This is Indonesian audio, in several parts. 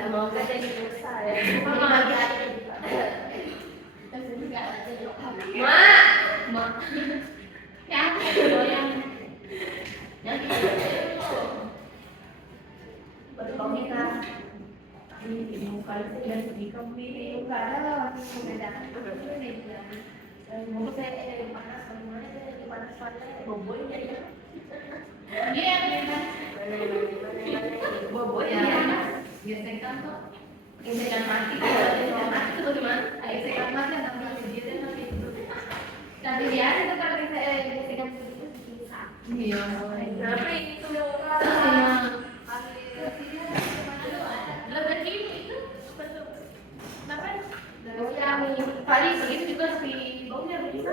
Semoga jadi besar ya. Mak. Ya, yang berkomika di muka dan di kami muka ada perbedaan muka saya dari panas semuanya dari panas boboy ya iya boboy ya gesekan tuh gesekan mati itu bagaimana gesekan mati nanti dia nanti tapi dia itu kalau gesekan itu bisa iya tapi itu paling begitu juga si baunya begitu.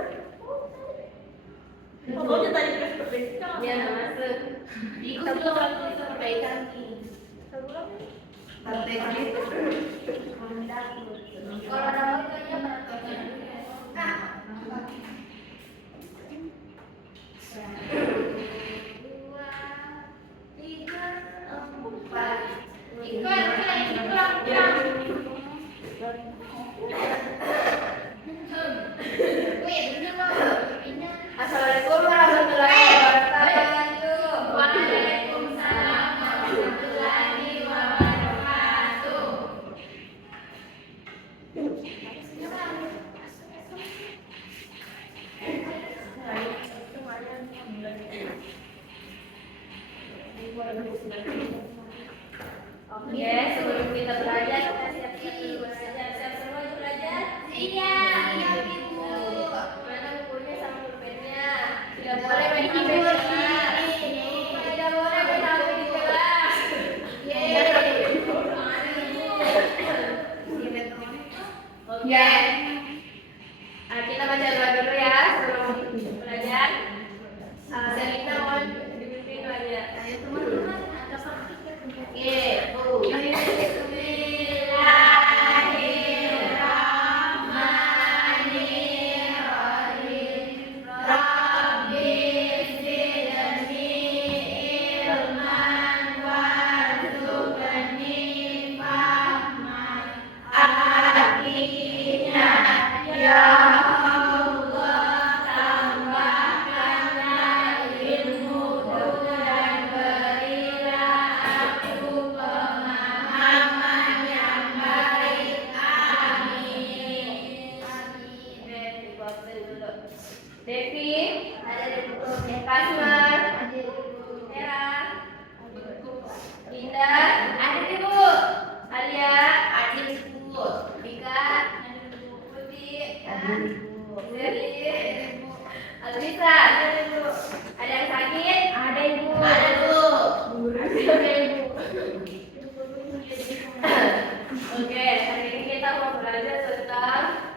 Baunya tadi terus perbaikan. Ya, masuk. Ikut juga waktu itu perbaikan nih. Perbaikan itu. Kalau ada waktunya penontonnya. Assalamualaikum warahmatullahi wabarakatuh. Waalaikumsalam warahmatullahi wabarakatuh. Oke, sebelum kita belajar, kita siap-siap dulu belajar. Siap semua untuk belajar? Iya, Ibu. Mana bukunya sama pulpennya? Tidak boleh main HP di kelas. Tidak boleh main HP di kelas. Oke. Kita baca doa dulu ya sebelum belajar. Selina mau dipimpin aja. Ayo teman-teman, ada praktik. Oke. Devi, ada di buku Kasman, Hera, Indah, ada di buku Alia, ada di buku Dika, ada di buku Putih, ada di buku Zerli, Alvisa, ada di buku. Ada yang sakit, ada ibu, ada bu, ada ibu. Oke, hari ini kita mau belajar tentang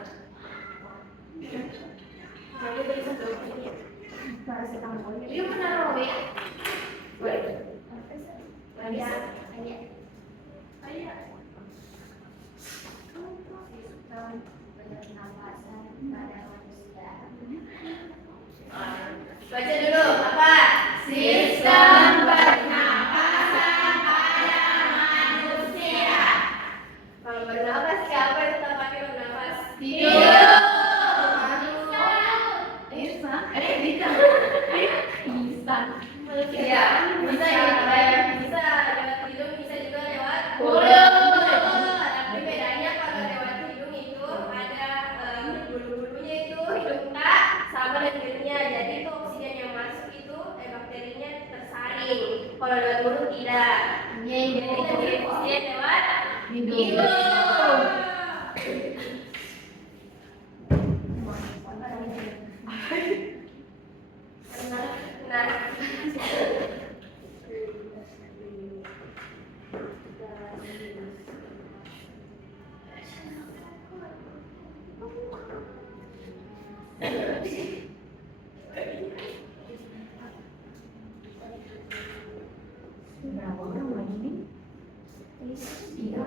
Yuk menaruh ya. Baca dulu apa? Sistem pernapasan pada manusia. Kalau bernapas siapa yang tetap pakai bernapas? Tidur. Iya, bisa ya, bisa lewat hidung, bisa juga lewat mulut. Tapi bedanya kalau lewat hidung itu ada bulu-bulunya itu hidung tak sama dengan hidungnya. Jadi itu oksigen yang masuk itu bakterinya tersaring. Kalau lewat mulut tidak. Jadi oksigen lewat hidung. Nah, berapa orang lagi nih? Iya.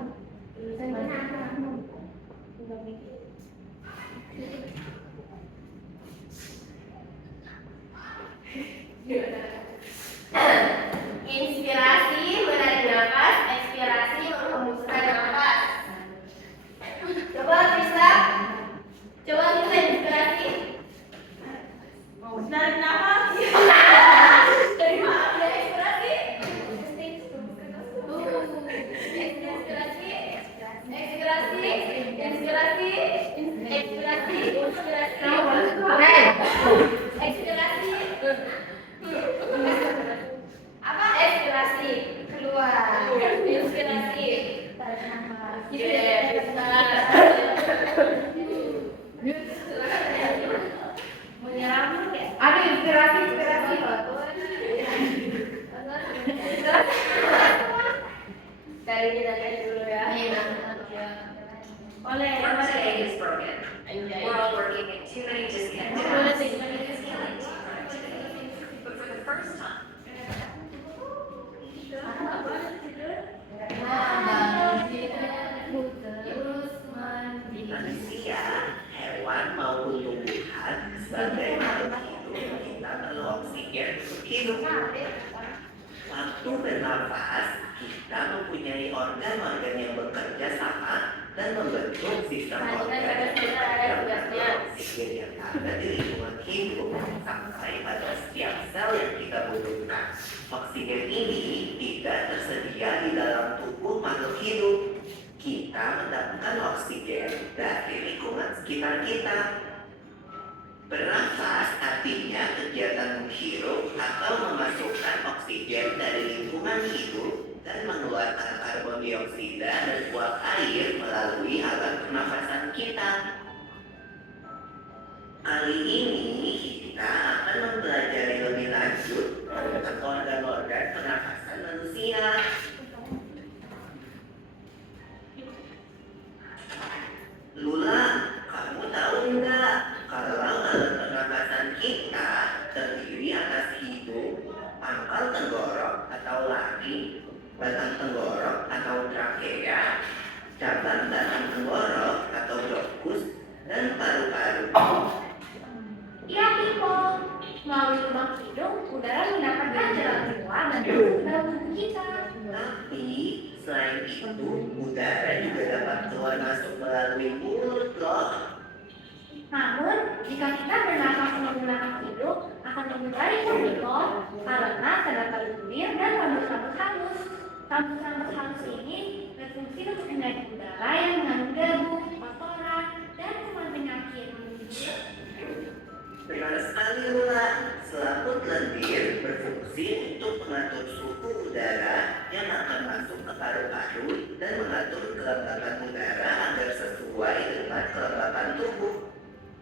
Inspirasi menarik nafas, ekspirasi menghembuskan Ekspirasi. Apa? Ekspirasi. Keluar. Inspirasi. Tarik nafas. Menyerang ya? Ada inspirasi. Dari kita dulu ya. Oleh Today is broken. We're all working in too many disconnected apps. But for the first time, manusia, hewan maupun tumbuhan sebagai makhluk hidup kita perlu oksigen untuk hidup. Waktu bernafas, kita mempunyai organ-organ yang bekerja sama dan membentuk sistem organ yang mengatur oksigen yang ada di lingkungan hidup sampai pada setiap sel yang kita butuhkan. Oksigen ini tidak tersedia di dalam tubuh makhluk hidup. Kita mendapatkan oksigen dari lingkungan sekitar kita. Bernafas artinya kegiatan menghirup atau memasukkan oksigen dari lingkungan hidup dan mengeluarkan karbon dioksida dan uap air melalui alat pernafasan kita. Kali ini kita akan mempelajari lebih lanjut tentang organ-organ pernafasan manusia. Lula, kamu tahu nggak kalau alat pernafasan kita terdiri atas hidung, pangkal tenggorok atau lari, batang tenggorok atau trakea, cabang batang tenggorok atau bronkus, dan paru-paru. Iya, Piko. Melalui lubang hidung, udara mendapatkan jalan keluar dan masuk ke dalam tubuh kita. Tapi selain itu, udara juga dapat keluar masuk melalui mulut loh. Namun, jika kita bernafas menggunakan hidung, akan lebih baik Piko, karena terdapat lendir dan rambut-rambut halus. Rambut-rambut halus ini berfungsi untuk mengalir udara yang mengandung debu, kotoran, dan kuman penyakit. Benar sekali Lula, selaput lendir berfungsi untuk mengatur suhu udara yang akan masuk ke paru-paru dan mengatur kelembapan udara agar sesuai dengan kelembapan tubuh.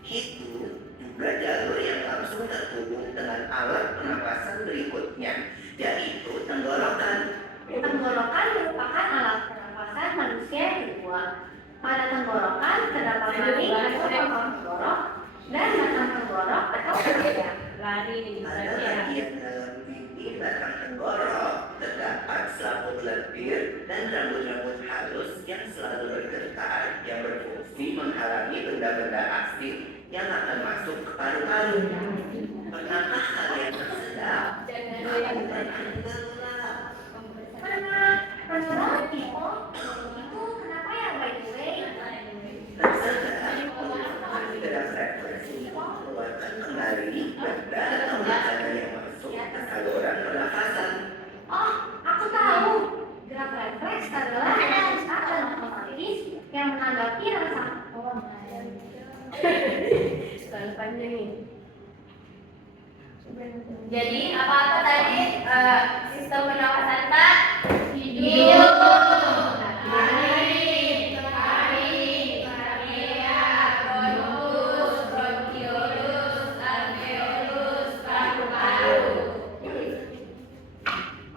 Itu juga jalur yang langsung terhubung dengan alat pernapasan berikutnya, yaitu tenggorokan. Tenggorokan merupakan alat pernapasan manusia yang kedua. Pada tenggorokan terdapat lari atau pangkal tenggorok dan batang tenggorok atau trakea. Pada bagian dalam dinding batang tenggorok terdapat selaput lendir dan rambut-rambut halus yang selalu bergetar yang berfungsi menghalangi benda-benda asing yang akan masuk ke paru-paru. Pernahkah kalian tersedak? Pernah banget Piko? Itu kenapa ya by the way? Tersedak gerak refleksi mengeluarkan kembali benda atau makanan yang masuk ke saluran pernafasan. Oh, aku tahu. Gerak refleks adalah pusat dan otomatis yang menanggapi rasa. Terlalu panjang nih. Jadi apa tadi sistem pernafasan Pak? Hidung, lari, trakea, bronkus, bronkiolus, alveolus, paru-paru.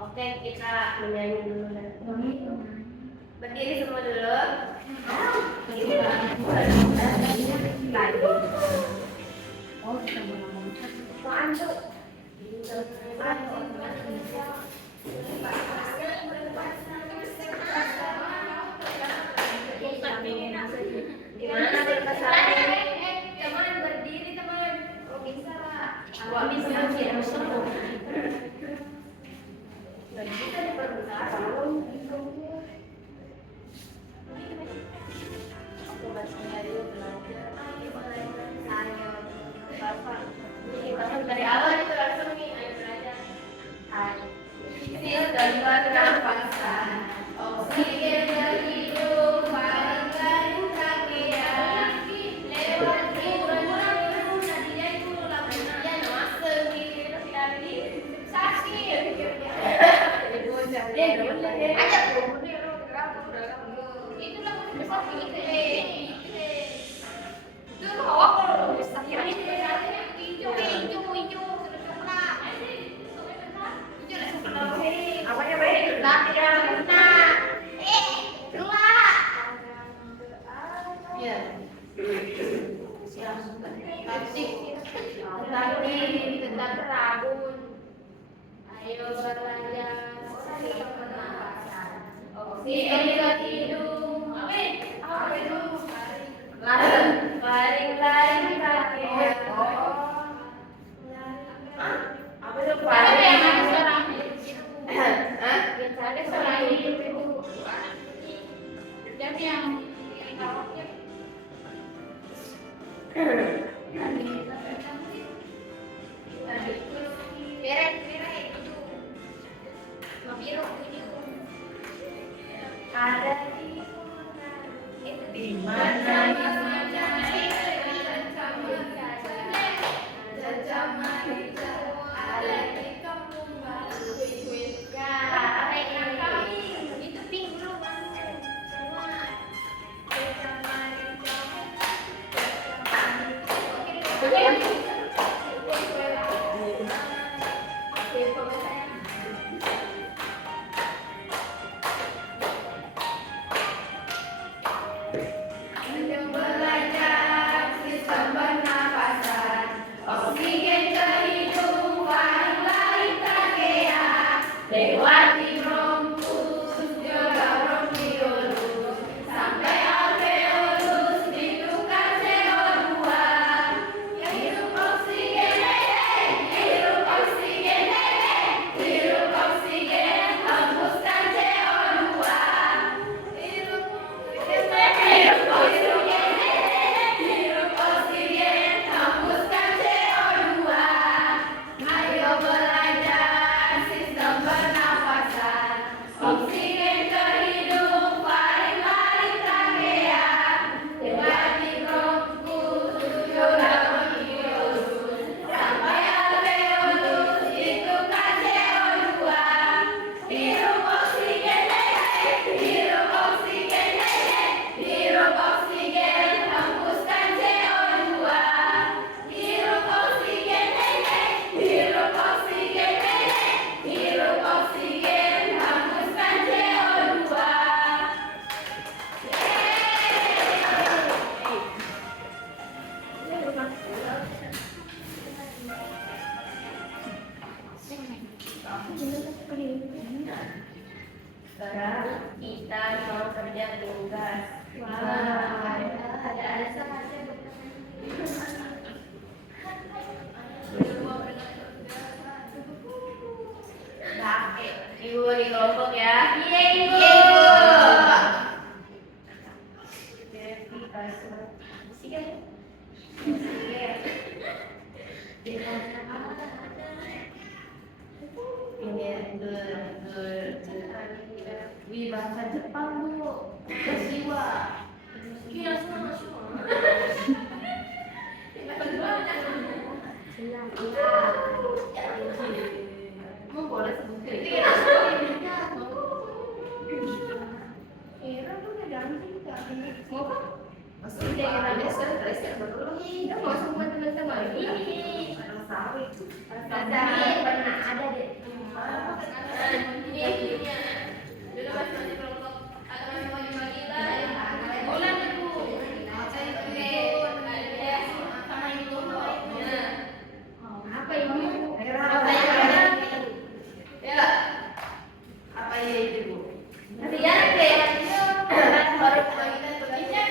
Oke, kita menyanyi dulu. Berdiri semua dulu. Oh, kita mau ngomong. Apaan tuh? Besok ini itu hawa kalau besar kira ini hijau coklat hijau lah sebenarnya apa ya baik gelap tidak benar gelap ya siap tapi tetap terabun ayo berlayar oksigen ke hidung apa itu Laring kakek. Apa itu paling yang harus sekarang? Biasanya selain itu dan yang kawaknya. Beret itu. Biru ini. Ada di mana? Sekarang kita mau kerja tugas. Ada saja. Ibu di kelompok ya. Iya ibu. Ini bahasa Jepang bu, Kasiwa. Iya semua. Mau boleh sebut mau kan? Maksudnya yang ada stress ya betul. Kita mau sama teman-teman ini. Pernah ada deh. Ini dulu masih kelompok atau masih mau dibagi lah. Bulan itu. Sama itu. Apa ini? Ya. Apa ya itu bu? Rian deh. Baru kita tulisnya.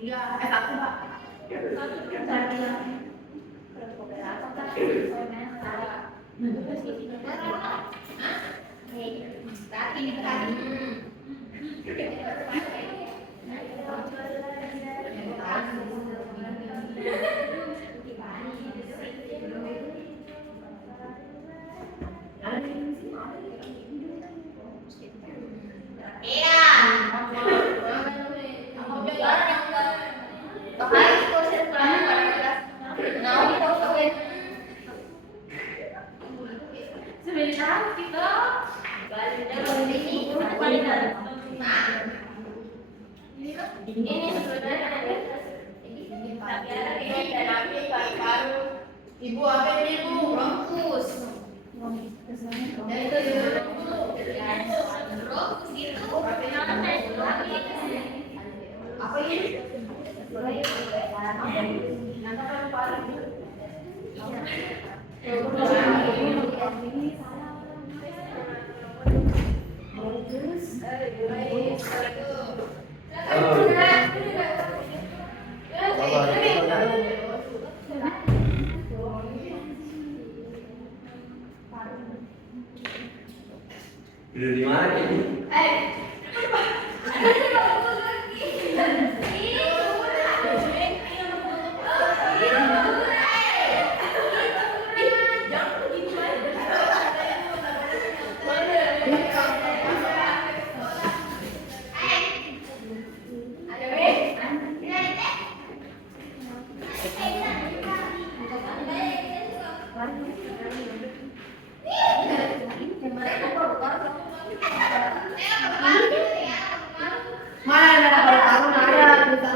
Iya, satu Pak. Ini sebenarnya Ibu apa ini Bu? Bronkus. Ya itu bronkus gitu. Apa ini? Tidur di mana ini? Mana ada paru-paru ada bisa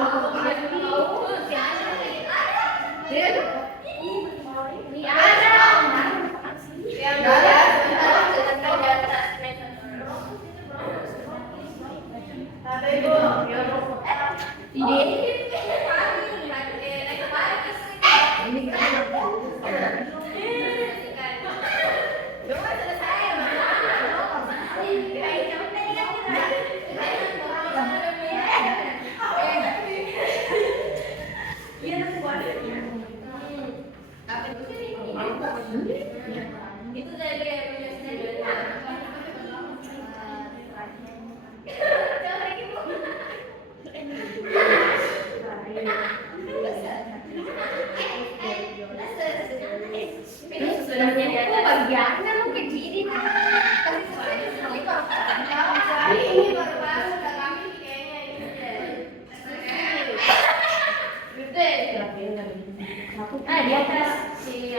itu dari bagiannya mungkin gini ini baru-baru udah kami kayaknya ini di atas si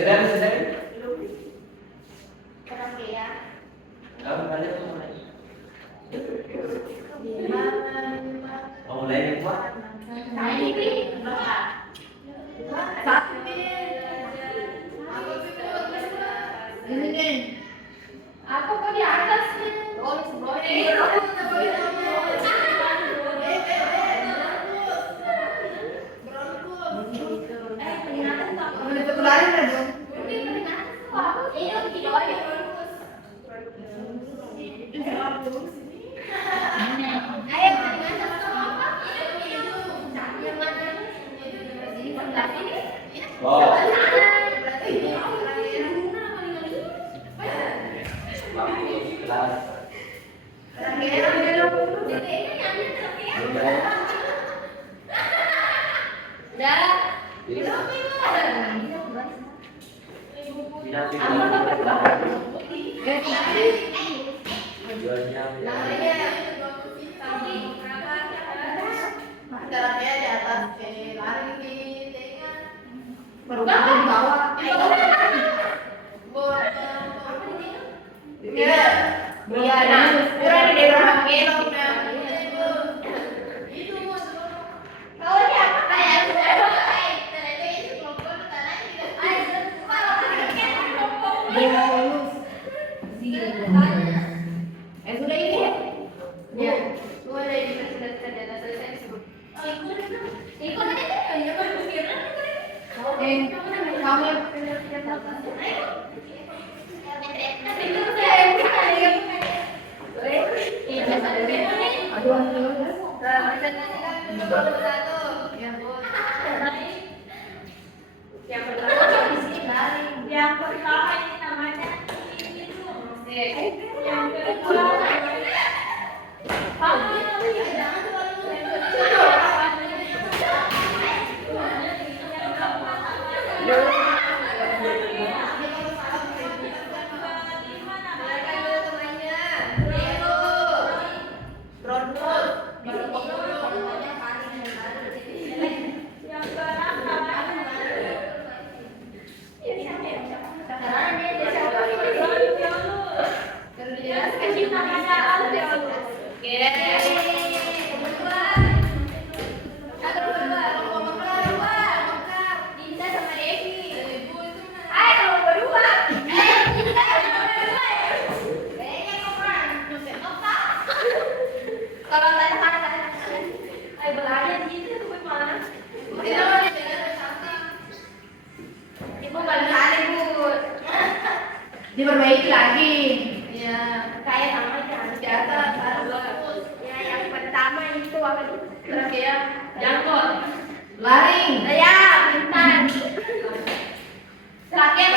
Sudah. Kamu balik kemana? Mau mulai nih, Pak? Ini nih. Apa kok di atas nih? Deolus. Sudah ini ya? Ya, gua ada di sudah data selesai sebut. Ikut aja ya, baru kira. Kamu Yang pertama ini namanya yang kedua diperbaiki lagi. ya kayak sama aja biasa ya yang pertama itu apa terakhir jangkut Laring. ya pintar terakhir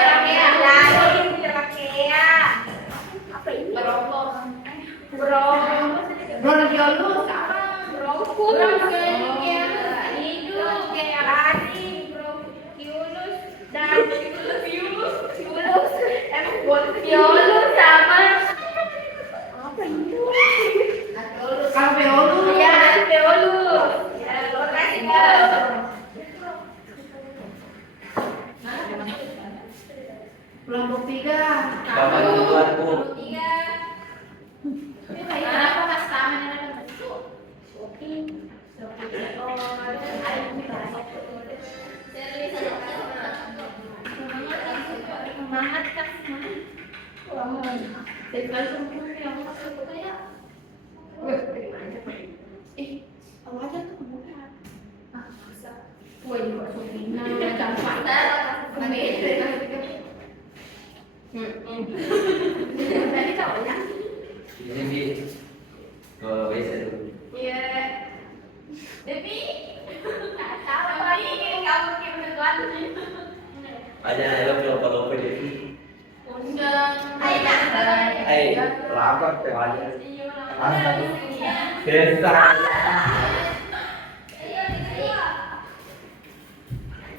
laring terakhir apa ini Bronkiolus apa? bronkus kayak hidup kayak lari bronkiolus dan Piolus sama apa itu? Alveolus. Ya, Piolus. Ya, makasih Kak. Kelompok 3. Bapak keluar, Bu. Apa Mas Taman yang ada itu? Semangat Kak, semangat. Depan semua yang masuk kayak Awalnya tuh kemudian. bisa. Wah, juga Sofina, Campak. Tadi cowoknya. Ini di ke WC dulu. Iya. Devi. Nggak tahu apa ini kamu kirim sesuatu. Aja ayo lupa deh. Undang. Ayo. Lapar teh aja. Iya. Desa.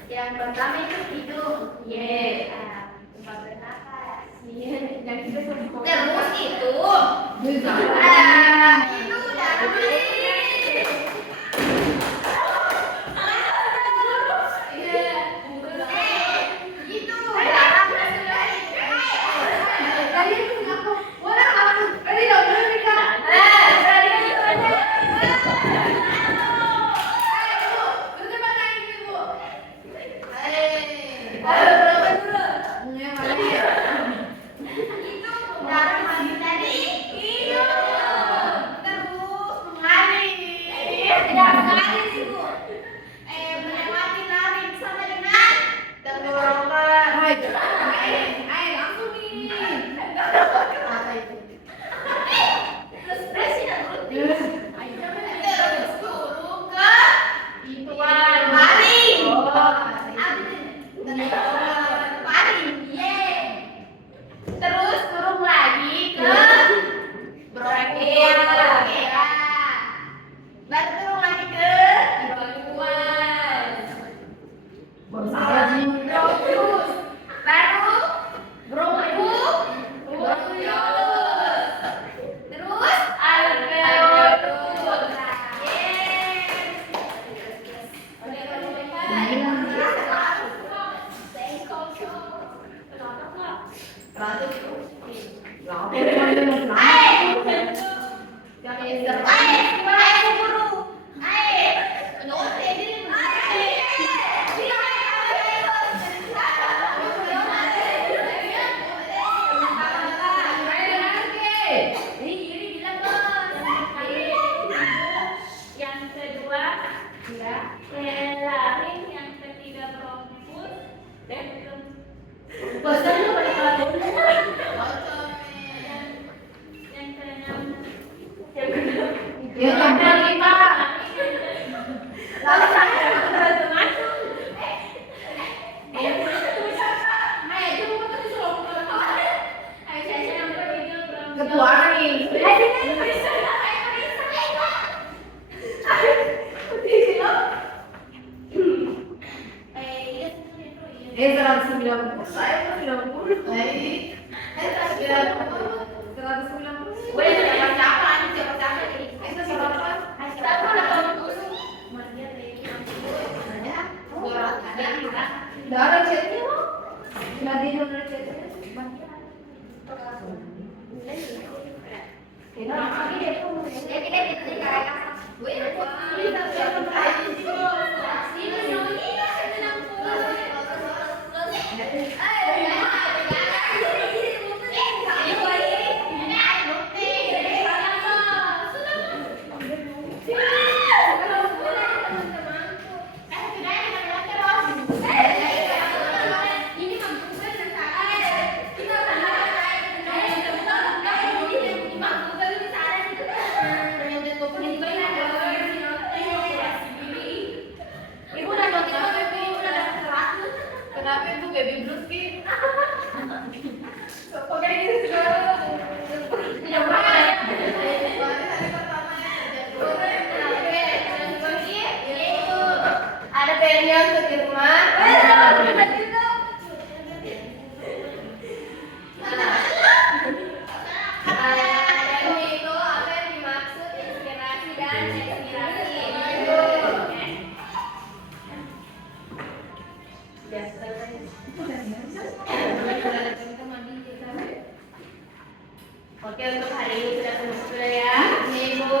Yang pertama itu hidung. Ye. Tempat bernapas. Yang itu terus itu. Itu udah melewati laring sama dengan tenggorokan. Langsung nih. Apa itu? Terus presiden terus turun ke ituan laring. Laring, ye. Terus turun lagi ke bronkia. Baru turun lagi ke bronkuan. Salah sih. Bronkus. Baru bronkiolus. Terus alveolus. ketua nih. Eh 190. Saya 190. Eh 190. Weh, siapa-siapa nih, siapa-siapa nih. Itu siapa? Siapa nak usung? Udah ada chatnya loh. Nadine udah ada chatnya. Kenapa ibu baby blues ki? Pokoknya gitu segala. Yang ada period Sudirman. Dan itu apa yang dimaksud inspirasi dan inspirasi. Oke, untuk hari ini sudah selesai ya. Ibu.